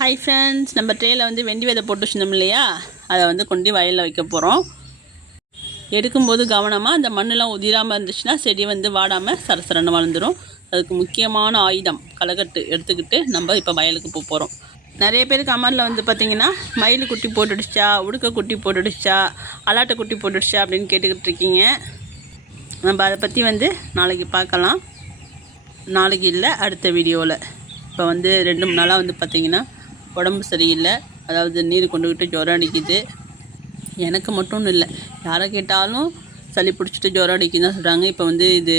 Hi friends நம்ம ட்ரேயில் வந்து வெண்டி விதை போட்டு வச்சிருந்தோம் இல்லையா? அதை வந்து கொண்டு வயலில் வைக்க போகிறோம் எடுக்கும்போது கவனமாக அந்த மண்ணெலாம் உதிராமல் இருந்துச்சுன்னா செடி வந்து வாடாமல் சரசரன்னு வளர்ந்துடும் அதுக்கு முக்கியமான ஆயுதம் களைக்கட்டு எடுத்துக்கிட்டு நம்ம இப்போ வயலுக்கு போக போகிறோம் நிறைய பேர் கமரில் வந்து பார்த்திங்கன்னா மயில் குட்டி போட்டுடுச்சா உடுக்க குட்டி போட்டுடுச்சா அலாட்டை குட்டி போட்டுடுச்சா அப்படின்னு கேட்டுக்கிட்டு இருக்கீங்க. நம்ம அதை பற்றி வந்து நாளைக்கு பார்க்கலாம். நாளைக்கு இல்லை அடுத்த வீடியோவில் இப்போ வந்து ரெண்டு மூணு நாளாக வந்து பார்த்திங்கன்னா உடம்பு சரியில்லை. அதாவது நீர் கொண்டுக்கிட்டு ஜுரம் அடிக்குது. எனக்கு மட்டும் இல்லை யாரை கேட்டாலும் சளி பிடிச்சிட்டு ஜுரம் அடிக்குதுன்னு தான் சொல்கிறாங்க இப்போ வந்து இது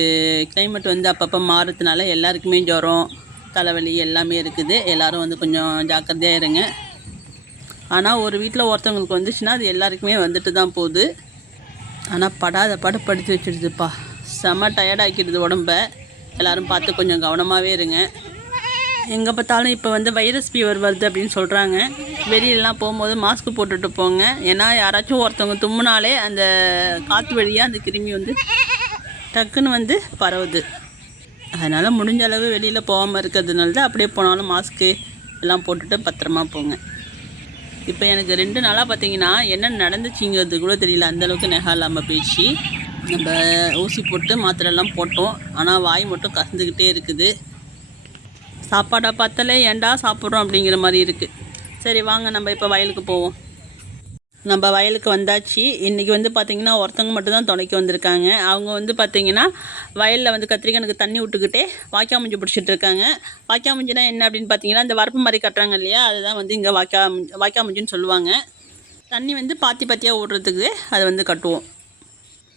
கிளைமேட் வந்து அப்பப்போ மாறுறதுனால எல்லாருக்குமே ஜுரம் தலைவலி எல்லாமே இருக்குது. எல்லோரும் வந்து கொஞ்சம் ஜாக்கிரதையாக இருங்க. ஆனால் ஒரு வீட்டில் ஒருத்தவங்களுக்கு வந்துச்சுன்னா அது எல்லாருக்குமே வந்துட்டு தான் போகுது. ஆனால் படாத பாடு படுத்து வச்சிடுதுப்பா. செம டயர்டாக்கிடுது உடம்ப. எல்லோரும் பார்த்து கொஞ்சம் கவனமாகவே இருங்க. எங்கே பார்த்தாலும் இப்போ வந்து வைரஸ் ஃபீவர் வருது அப்படின்னு சொல்கிறாங்க வெளியிலலாம் போகும்போது மாஸ்க் போட்டுட்டு போங்க. ஏன்னா யாராச்சும் ஒருத்தவங்க தும்முனாலே அந்த காற்று வழியாக அந்த கிருமி வந்து டக்குன்னு வந்து பரவுது. அதனால் முடிஞ்ச அளவு வெளியில் போகாமல் இருக்கிறதுனால தான் அப்படியே போனாலும் மாஸ்க்கு எல்லாம் போட்டுட்டு பத்திரமா போங்க. இப்போ எனக்கு ரெண்டு நாளாக பார்த்தீங்கன்னா என்ன நடந்துச்சுங்கிறது கூட தெரியல. அந்தளவுக்கு நெகா இல்லாமல் போயிடுச்சு. நம்ம ஊசி போட்டு மாத்திரைலாம் போட்டோம். ஆனால் வாய் மட்டும் கசந்துக்கிட்டே இருக்குது. சாப்பாடை பார்த்தாலே ஏன்டா சாப்பிட்றோம் அப்படிங்கிற மாதிரி இருக்குது சரி வாங்க நம்ம இப்போ வயலுக்கு போவோம். நம்ம வயலுக்கு வந்தாச்சு. இன்றைக்கி வந்து பார்த்திங்கன்னா ஒருத்தவங்க மட்டும்தான் துணைக்கு வந்திருக்காங்க. அவங்க வந்து பார்த்திங்கன்னா வயலில் வந்து கத்திரிக்கனுக்கு தண்ணி விட்டுக்கிட்டே வாய்க்காமூஞ்சி பிடிச்சிட்டு இருக்காங்க. வாய்க்காமூஞ்சினா என்ன அப்படின்னு பார்த்தீங்கன்னா இந்த வரப்பு மாதிரி கட்டுறாங்க இல்லையா? அதுதான் வந்து இங்கே வாய்க்கா முஞ்சி- சொல்லுவாங்க. தண்ணி வந்து பாத்தி பாத்தியாக ஓடுறதுக்கு அதை வந்து கட்டுவோம்.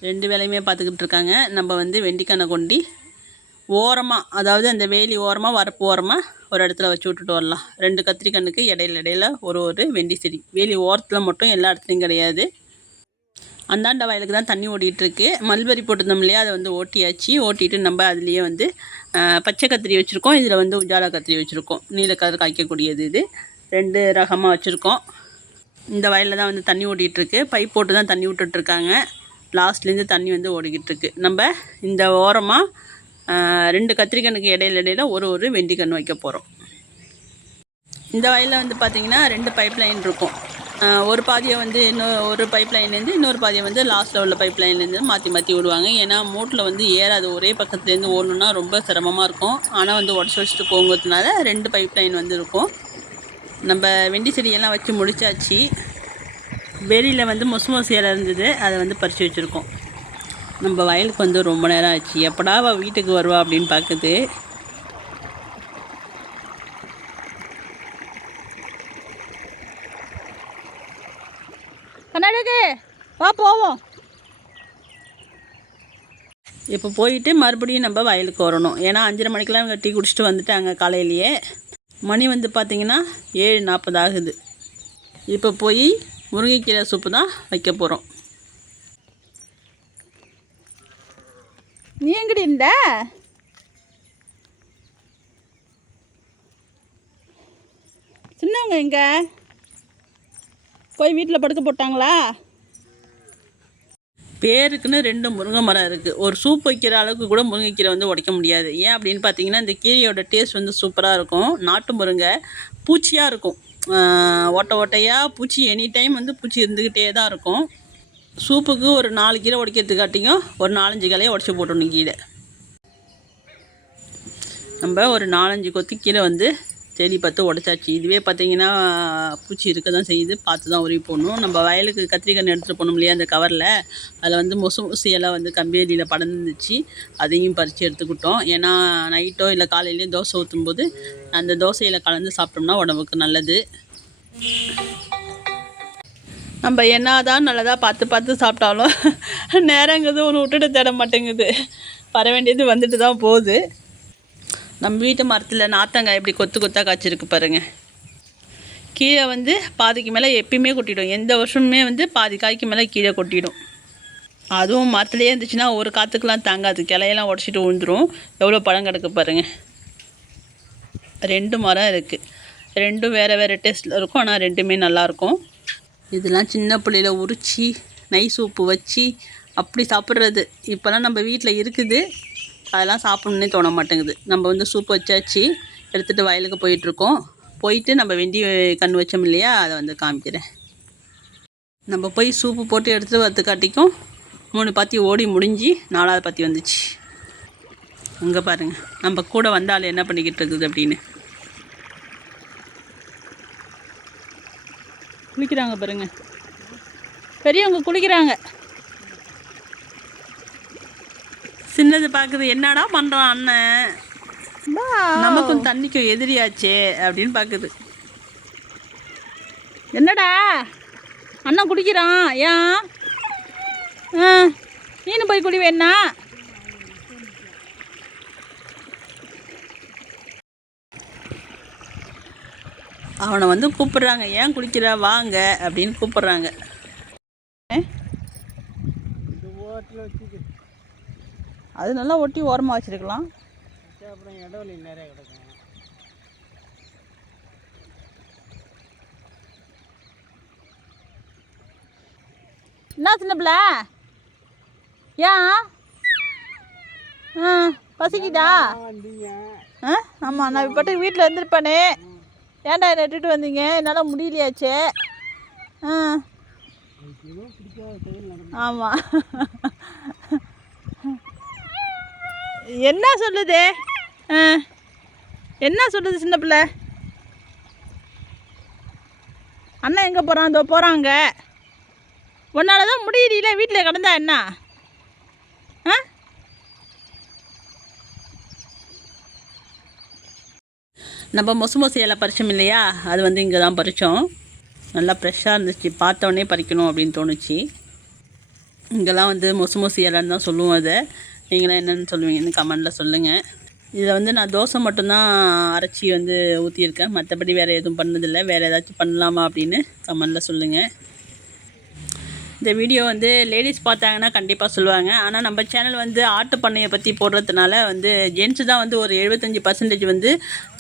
ரெண்டு வேலையுமே பார்த்துக்கிட்டு இருக்காங்க. நம்ம வந்து வெண்டிக்கண்ணை கொண்டி ஓரமாக அதாவது அந்த வேலி ஓரமாக வரப்பு ஓரமாக ஒரு இடத்துல வச்சு விட்டுட்டு வரலாம். ரெண்டு கத்திரிக்கண்ணுக்கு இடையில இடையில ஒரு ஒரு வெண்டி செடி. வேலி ஓரத்தில் மட்டும் எல்லா இடத்துலையும் கிடையாது. அந்தாண்ட வயலுக்கு தான் தண்ணி ஓடிட்டு இருக்கு போட்டிருந்தோம் இல்லையா அதை வந்து ஓட்டியாச்சு. ஓட்டிட்டு நம்ம அதுலேயே வந்து பச்சை கத்திரி வச்சுருக்கோம். இதில் வந்து உஜாலா கத்திரி வச்சுருக்கோம். நீல கலர் காய்க்கக்கூடியது இது. ரெண்டு ரகமாக வச்சுருக்கோம். இந்த வயலில் தான் வந்து தண்ணி ஓடிட்டு பைப் போட்டு தான் தண்ணி விட்டுட்ருக்காங்க லாஸ்ட்லேருந்து தண்ணி வந்து ஓடிக்கிட்டு இருக்கு நம்ம இந்த ஓரமாக ரெண்டு கத்திரிக்கண்ணுக்கு இடையில இடையில ஒரு ஒரு வெண்டிக்கன்று வைக்க போகிறோம் இந்த வயலில் வந்து பார்த்திங்கன்னா ரெண்டு பைப் லைன் இருக்கும் ஒரு பாதியை வந்து இன்னொரு ஒரு பைப் லைன்லேருந்து இன்னொரு பாதியை வந்து லாஸ்ட்டில் உள்ள பைப் லைன்லேருந்து மாற்றி மாற்றி விடுவாங்க. ஏன்னா மூட்டில் வந்து ஏறாது. ஒரே பக்கத்துலேருந்து ஓடணுன்னா ரொம்ப சிரமமாக இருக்கும். ஆனால் வந்து உடச்சி வச்சுட்டு போங்கிறதுனால ரெண்டு பைப் லைன் வந்து இருக்கும். நம்ம வெண்டி செடியெல்லாம் வச்சு முடிச்சாச்சு. வெளியில் வந்து மொசு மொசு இலை இருந்தது. அதை வந்து பறித்து வச்சுருக்கோம். நம்ம வயலுக்கு வந்து ரொம்ப நேரம் ஆச்சு. எப்படா அவ வீட்டுக்கு வருவா அப்படின்னு பார்க்குது. கர்நாடகே வா போவோம். இப்போ போயிட்டு மறுபடியும் நம்ம வயலுக்கு வரணும். ஏன்னா அஞ்சரை மணிக்கெல்லாம் இவங்க டீ குடிச்சிட்டு வந்துட்டாங்க காலையிலேயே. மணி வந்து பார்த்திங்கன்னா ஏழு நாற்பது ஆகுது. இப்போ போய் முருங்கைக்கீரை சூப்பு தான் வைக்க போகிறோம் நீ எங்கடி இருந்த சின்னவங்க எங்க? போய் வீட்டில் படுக்க போட்டாங்களா? பேருக்குன்னு ரெண்டு முருங்கை மரம் இருக்குது ஒரு சூப் வைக்கிற அளவுக்கு கூட முருங்கைக்கீரை வந்து உடைக்க முடியாது. ஏன் அப்படின்னு பார்த்தீங்கன்னா இந்த கீரையோட டேஸ்ட் வந்து சூப்பராக இருக்கும். நாட்டு முருங்கை பூச்சியாக இருக்கும். ஓட்ட ஓட்டையாக பூச்சி எனி டைம் வந்து பூச்சி இருந்துக்கிட்டே தான் இருக்கும். சூப்புக்கு ஒரு நாலு கீரை உடைக்கிறதுக்காட்டியும் ஒரு நாலஞ்சு கிளையை உடச்சி போட்டணும் கீழே நம்ம ஒரு நாலஞ்சு கொத்து கீழே வந்து செடி பார்த்து உடச்சாச்சு. இதுவே பார்த்தீங்கன்னா பூச்சி இருக்க தான் செய்யுது. பார்த்து தான் உருவி போடணும். நம்ம வயலுக்கு கத்திரிக்கன்று எடுத்துகிட்டு போகணும் இல்லையா அந்த கவரில் அதில் வந்து மொசு மொசியெல்லாம் வந்து கம்பேரியில் படர்ந்துச்சு. அதையும் பறித்து எடுத்துக்கிட்டோம். ஏன்னா நைட்டோ இல்லை காலையிலையும் தோசை ஊற்றும் போது அந்த தோசையில் கலந்து சாப்பிட்டோம்னா உடம்புக்கு நல்லது. நம்ம என்னதான் நல்லதாக பார்த்து பார்த்து சாப்பிட்டாலும் நேரங்கிறது ஒன்று விட்டுட்டு தேட மாட்டேங்குது. வர வேண்டியது வந்துட்டு தான் போகுது. நம்ம வீட்டு மரத்தில் நாத்தங்காய் எப்படி கொத்து கொத்தாக காய்ச்சிருக்கு பாருங்க. கீழே வந்து பாதிக்கு மேலே எப்பயுமே கொட்டிடும். எந்த வருஷமுமே வந்து பாதி காய்க்கு மேலே கீழே கொட்டிடும். அதுவும் மரத்துலேயே இருந்துச்சுன்னா ஒரு காற்றுக்கெலாம் தாங்காது. கிளையெல்லாம் உடச்சிட்டு விழுந்துடும் எவ்வளோ பழம் கிடக்கு பாருங்க. ரெண்டு மரம் இருக்குது ரெண்டும் வேறு வேறு டேஸ்ட்டில் இருக்கும். ஆனால் ரெண்டுமே நல்லாயிருக்கும் இதெல்லாம் சின்ன பிள்ளையில உரிச்சி நெய் சூப்பு வச்சு அப்படி சாப்பிட்றது. இப்போல்லாம் நம்ம வீட்டில் இருக்குது. அதெல்லாம் சாப்பிட்ணுன்னே தோண மாட்டேங்குது. நம்ம வந்து சூப் வச்சாச்சு எடுத்துகிட்டு வயலுக்கு போயிட்டுருக்கோம். போயிட்டு நம்ம வெண்டி கண் வச்சோம் இல்லையா அதை வந்து காமிக்கிறேன். நம்ம போய் சூப்பு போட்டு எடுத்து வரதுக்காட்டிக்கும் மூணு பாத்தி ஓடி முடிஞ்சு நாலாவது பாத்தி வந்துச்சு. அங்கே பாருங்கள் நம்ம கூட வந்தால் என்ன பண்ணிக்கிட்டு இருக்குது அப்படின்னு. குளிக்கிறாங்க பாருங்க. பெரியவங்க குளிக்கிறாங்க. சின்னது பார்க்குது என்னடா பண்ணுறான் அண்ணன் நமக்கும் தண்ணிக்கும் எதிரியாச்சே அப்படின்னு பார்க்குது என்னடா? அண்ணன் குடிக்கிறான் ஏன்? ஆ நீனு போய் குடி வேணா அவனை வந்து கூப்பிடுறாங்க. ஏன் குடிக்கிற வாங்க. அப்படின்னு கூப்பிடுறாங்க. அது நல்லா ஒட்டி ஓரமாக வச்சிருக்கலாம். வச்சா அப்புறம் இடவெளி நிறைய கிடக்கும் என்ன சின்ன பிள்ளை? ஏன்? ஆ பசிக்குதா? ஆ ஆமாம் நான் இப்போ வீட்டில் இருந்திருப்பானே. ஏன்டா நட்டுட்டு வந்தீங்க? என்னால் முடியலையாச்சே. ஆ. ஆமாம் என்ன சொல்லுது? ஆ. என்ன சொல்லுது சின்ன பிள்ளை? அண்ணன் எங்கே போகிறான் இதோ போகிறாங்க உன்னால தான் முடியல வீட்டில் கிடந்தா என்ன? ஆ? நம்ம மொசு மொசு இலை பறிச்சோம் இல்லையா? அது வந்து இங்கே தான் பறித்தோம் நல்லா ஃப்ரெஷ்ஷாக இருந்துச்சு. பார்த்தோன்னே பறிக்கணும் அப்படின்னு தோணுச்சு. இங்கெல்லாம் வந்து மொசு மொசு இலைன்னு தான் சொல்லுவோம் அதை. நீங்களாம் என்னென்னு சொல்லுவீங்கன்னு கமெண்டில் சொல்லுங்கள் இதில் வந்து நான் தோசை மட்டும்தான் அரைச்சி வந்து ஊற்றியிருக்கேன் மற்றபடி வேறு எதுவும் பண்ணதில்லை. வேறு ஏதாச்சும் பண்ணலாமா அப்படின்னு கமெண்டில் சொல்லுங்கள் இந்த வீடியோ வந்து லேடிஸ் பார்த்தாங்கன்னா கண்டிப்பாக சொல்லுவாங்க. ஆனால் நம்ம சேனல் வந்து ஆட்டு பண்ணையை பற்றி போடுறதுனால வந்து ஜென்ஸ் தான் வந்து ஒரு எழுபத்தஞ்சி பர்சன்டேஜ் வந்து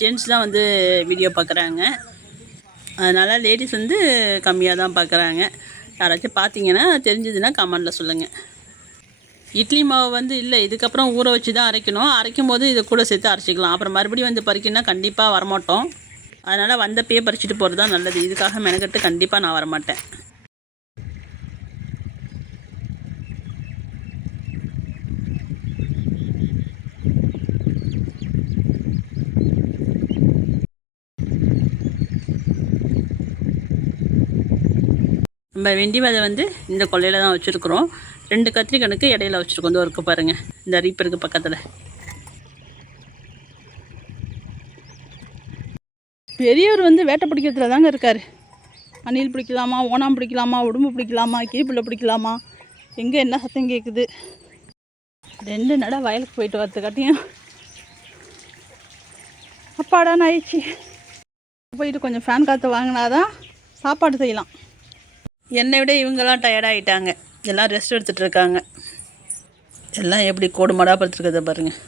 ஜென்ஸ் தான் வந்து வீடியோ பார்க்குறாங்க. அதனால் லேடிஸ் வந்து கம்மியாக தான் பார்க்குறாங்க. யாராச்சும் பார்த்தீங்கன்னா தெரிஞ்சதுன்னா கமெண்டில் சொல்லுங்கள் இட்லி மாவு வந்து இல்லை இதுக்கப்புறம் ஊற வச்சு தான் அரைக்கணும். அரைக்கும் போது இதை கூட சேர்த்து அரைச்சிக்கலாம். அப்புறம் மறுபடியும் வந்து பறிக்கணும்னா கண்டிப்பாக வரமாட்டோம். அதனால் வந்தப்பயே பறிச்சுட்டு போகிறது தான் நல்லது. இதுக்காக மெனக்கட்டு கண்டிப்பாக நான் வரமாட்டேன். நம்ம வெண்டி விதை வந்து இந்த கொல்லையில் தான் வச்சுருக்குறோம். ரெண்டு கத்திரி கணக்கு இடையில வச்சுருக்கோம். வந்து ஒர்க்கு பாருங்கள் இந்த ரீப்பருக்கு பக்கத்தில். பெரியவர் வந்து வேட்டை பிடிக்கிறதுல தாங்க இருக்கார். அணில் பிடிக்கலாமா ஓணாம் பிடிக்கலாமா உடம்பு பிடிக்கலாமா கீப்பிள்ளை பிடிக்கலாமா? எங்கே என்ன சத்தம் கேட்குது ரெண்டு நட வயலுக்கு போயிட்டு வரதுக்காட்டியும். அப்பாடான்னு ஆயிடுச்சு. போயிட்டு கொஞ்சம் ஃபேன் காற்று வாங்கினாதான் சாப்பாடு செய்யலாம். என்னை விட இவங்கெல்லாம் டயர்டாகிட்டாங்க எல்லாம் ரெஸ்ட் எடுத்துகிட்டு இருக்காங்க. எல்லாம் எப்படி கோடு மாடாக பாருங்கள்